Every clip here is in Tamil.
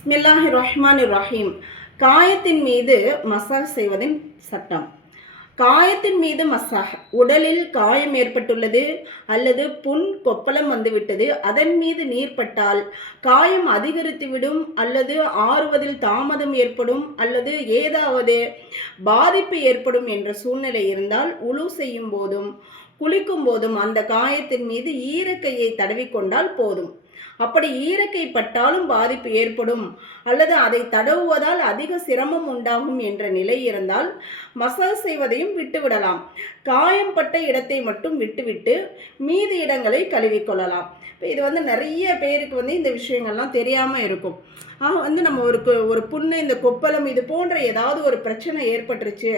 பிஸ்மில்லாஹிர் ரஹ்மானிர் ரஹீம். காயத்தின் மீது மசாஜ் செய்வதின் சட்டம். காயத்தின் மீது மசாஜ். உடலில் காயம் ஏற்பட்டுள்ளது அல்லது புண் கொப்பளம் வந்துவிட்டது, அதன் மீது நீர் பட்டால் காயம் அதிகரித்துவிடும் அல்லது ஆறுவதில் தாமதம் ஏற்படும் அல்லது ஏதாவது பாதிப்பு ஏற்படும் என்ற சூழ்நிலை இருந்தால் உழு செய்யும் போதும் குளிக்கும் போதும் அந்த காயத்தின் மீது ஈரக்கையை தடவிக்கொண்டால் போதும். அப்படி ஈரக்கை பட்டாலும் பாதிப்பு ஏற்படும் அல்லது அதை தடவுவதால் அதிக சிரமம் உண்டாகும் என்ற நிலை இருந்தால் மசாஜ் செய்வதையும் விட்டுவிடலாம். காயம்பட்ட இடத்தை மட்டும் விட்டுவிட்டு மீதி இடங்களை கழுவிக்கொள்ளலாம். இப்போ இது நிறைய பேருக்கு இந்த விஷயங்கள்லாம் தெரியாமல் இருக்கும். நம்ம ஒரு புண்ணு, இந்த கொப்பளம், இது போன்ற ஏதாவது ஒரு பிரச்சனை ஏற்பட்டுருச்சு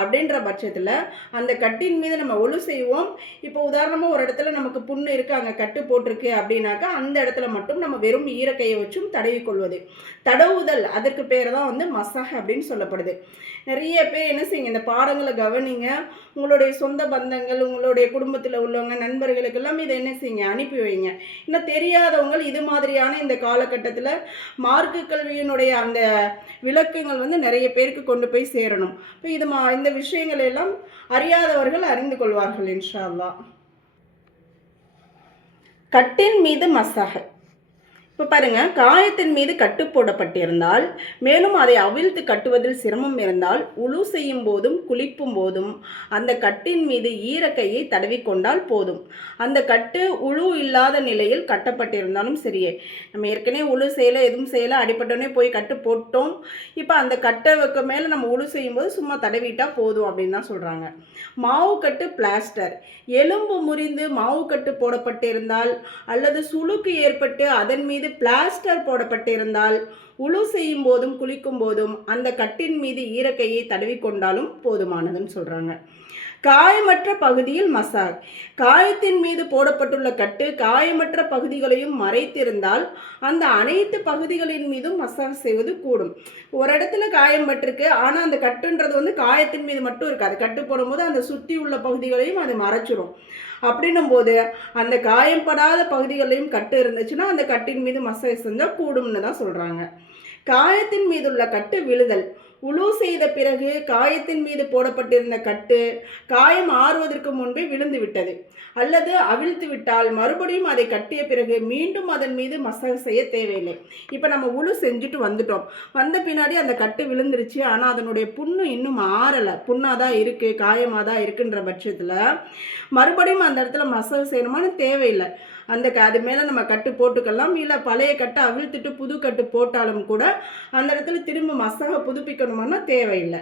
அப்படின்ற பட்சத்தில் அந்த கட்டின் மீது நம்ம ஒழு செய்வோம். இப்போ உதாரணமாக ஒரு இடத்துல நமக்கு புண்ணு இருக்குது, அங்கே கட்டு போட்டிருக்கு அப்படின்னாக்கா அந்த இடத்துல மட்டும் நம்ம வெறும் ஈரக்கையை வச்சும் தடவிக்கொள்வது. தடவுதல், அதற்கு பேர் தான் மசாஜ் அப்படின்னு சொல்லப்படுது. நிறைய பேர் என்ன செய்யுங்க, இந்த பாடங்களை கவனிங்க. உங்களுடைய சொந்த பந்தங்கள், உங்களுடைய குடும்பத்தில் உள்ளவங்க, நண்பர்களுக்கெல்லாம் இதை என்ன செய்யுங்க, அனுப்பி வைங்க. இன்னும் தெரியாதவங்க இது மாதிரியான இந்த காலகட்டத்தில் மார்க்கு கல்வியினுடைய அந்த விளக்கங்கள் நிறைய பேருக்கு கொண்டு போய் சேரணும். இப்போ இந்த விஷயங்கள் எல்லாம் அறியாதவர்கள் அறிந்து கொள்வார்கள் இன்ஷா அல்லாஹ். கட்டின் மீது மசாஜ். இப்போ பாருங்கள், காயத்தின் மீது கட்டு போடப்பட்டிருந்தால் மேலும் அதை அவிழ்த்து கட்டுவதில் சிரமம் இருந்தால் உழு செய்யும் போதும் குளிப்பும் போதும் அந்த கட்டின் மீது ஈரக்கையை தடவிக்கொண்டால் போதும். அந்த கட்டு உழு இல்லாத நிலையில் கட்டப்பட்டிருந்தாலும் சரியே, நம்ம ஏற்கனவே உழு செய்யலை, எதுவும் செய்யலை, அடிப்பட்டோடனே போய் கட்டு போட்டோம், இப்போ அந்த கட்டை மேலே நம்ம உழு செய்யும்போது சும்மா தடவிட்டால் போதும் அப்படின்னு தான் சொல்கிறாங்க. மாவு கட்டு, பிளாஸ்டர். எலும்பு முறிந்து மாவு கட்டு போடப்பட்டிருந்தால் அல்லது சுளுக்கு ஏற்பட்டு அதன் மீது பிளாஸ்டர் போடப்பட்டிருந்தால் உழு செய்யும் போதும் குளிக்கும் போதும் அந்த கட்டின் மீது ஈரக்கையை தடவிக்கொண்டாலும் போதுமானதுன்னு சொல்றாங்க. காயமற்ற பகுதியில் மசாஜ். காயத்தின் மீது போடப்பட்டுள்ள கட்டு காயமற்ற பகுதிகளையும் மறைத்திருந்தால் அந்த அனைத்து பகுதிகளின் மீதும் மசாஜ் செய்வது கூடும். ஒரு இடத்துல காயம் பட்டிருக்கு, ஆனால் அந்த கட்டுன்றது காயத்தின் மீது மட்டும் இருக்காது. கட்டு போடும்போது அந்த சுற்றி உள்ள பகுதிகளையும் அது மறைச்சிரும். அப்படின்னும் போது அந்த காயம்படாத பகுதிகளையும் கட்டு இருந்துச்சுன்னா அந்த கட்டின் மீது மசாஜ் செஞ்சால் கூடும்னு தான் சொல்கிறாங்க. காயத்தின் மீதுள்ள கட்டு விழுதல். உழு செய்த பிறகு காயத்தின் மீது போடப்பட்டிருந்த கட்டு காயம் ஆறுவதற்கு முன்பே விழுந்து விட்டது அல்லது அவிழ்த்து விட்டால் மறுபடியும் அதை கட்டிய பிறகு மீண்டும் அதன் மீது மசாஜ் செய்ய தேவையில்லை. இப்போ நம்ம உழு செஞ்சுட்டு வந்துட்டோம், வந்த பின்னாடி அந்த கட்டு விழுந்துருச்சு, ஆனால் அதனுடைய புண்ணு இன்னும் ஆறலை, புண்ணாக தான் இருக்குது, காயமாக தான் இருக்குன்ற பட்சத்தில் மறுபடியும் அந்த இடத்துல மசாஜ் செய்யணுமான்னு தேவையில்லை. அது மேலே நம்ம கட்டு போட்டுக்கலாம். இல்லை பழைய கட்டை அவிழ்த்துட்டு புது கட்டு போட்டாலும் கூட அந்த இடத்துல திரும்ப மசாஜை புதுப்பிக்கணுமானா தேவையில்லை.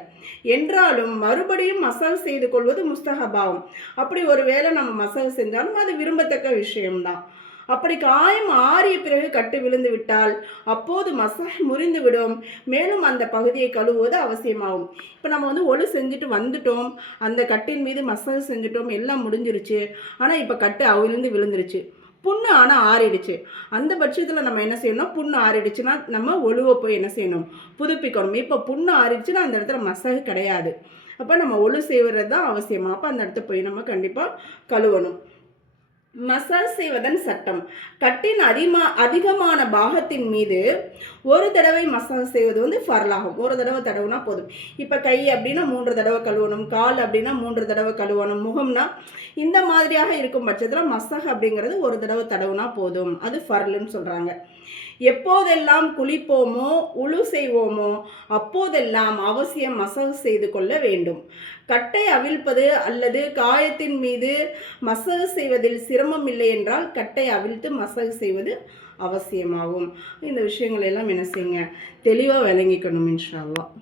என்றாலும் மறுபடியும் மசாஜ் செய்து கொள்வது முஸ்தஹபாகும். அப்படி ஒரு வேளை நம்ம மசாஜ் செஞ்சாலும் அது விரும்பத்தக்க விஷயம்தான். அப்படி காயம் ஆறிய பிறகு கட்டு விழுந்து விட்டால் அப்போது மசாஜ் முறிந்துவிடும். மேலும் அந்த பகுதியை கழுவுவது அவசியமாகும். இப்போ நம்ம ஒழு செஞ்சுட்டு வந்துட்டோம், அந்த கட்டின் மீது மசாஜ் செஞ்சுட்டோம், எல்லாம் முடிஞ்சிருச்சு, ஆனால் இப்போ கட்டு அவிழ்ந்து விழுந்துருச்சு, புண்ணு ஆனால் ஆறிடுச்சு. அந்த பட்சத்தில் நம்ம என்ன செய்யணும், புண்ணு ஆறிடுச்சுன்னா நம்ம ஒழுவை போய் என்ன செய்யணும், புதுப்பிக்கணும். இப்போ புண்ணு ஆறிடுச்சுன்னா அந்த இடத்துல மசாஜ் கிடையாது. அப்போ நம்ம ஒழு செய்வது தான் அவசியமாக. அப்போ அந்த இடத்த போய் நம்ம கண்டிப்பாக கழுவணும். மசாஜ் செய்வதன் சட்டம். கட்டின் அதிகமான பாகத்தின் மீது ஒரு தடவை மசாஜ் செய்வது ஃபர்லாகும். ஒரு தடவை தடவுனா போதும். இப்போ கை அப்படின்னா 3 தடவை கழுவணும், கால் அப்படின்னா 3 தடவை கழுவணும், முகம்னா இந்த மாதிரியாக இருக்கும் பட்சத்தில் மசாஜ் அப்படிங்கிறது ஒரு தடவை தடவுனா போதும். அது ஃபர்லுன்னு சொல்கிறாங்க. எப்போதெல்லாம் குளிப்போமோ உழு செய்வோமோ அப்போதெல்லாம் அவசியம் மசாஜ் செய்து கொள்ள வேண்டும். கட்டை அவிழ்ப்பது அல்லது காயத்தின் மீது மசாஜ் செய்வதில் சிரமம் இல்லை என்றால் கட்டை அவிழ்த்து மசாஜ் செய்வது அவசியமாகும். இந்த விஷயங்கள் எல்லாம் என்ன செய்யுங்க, தெளிவாக விளங்கிக்கணும் இன்ஷா அல்லாஹ்.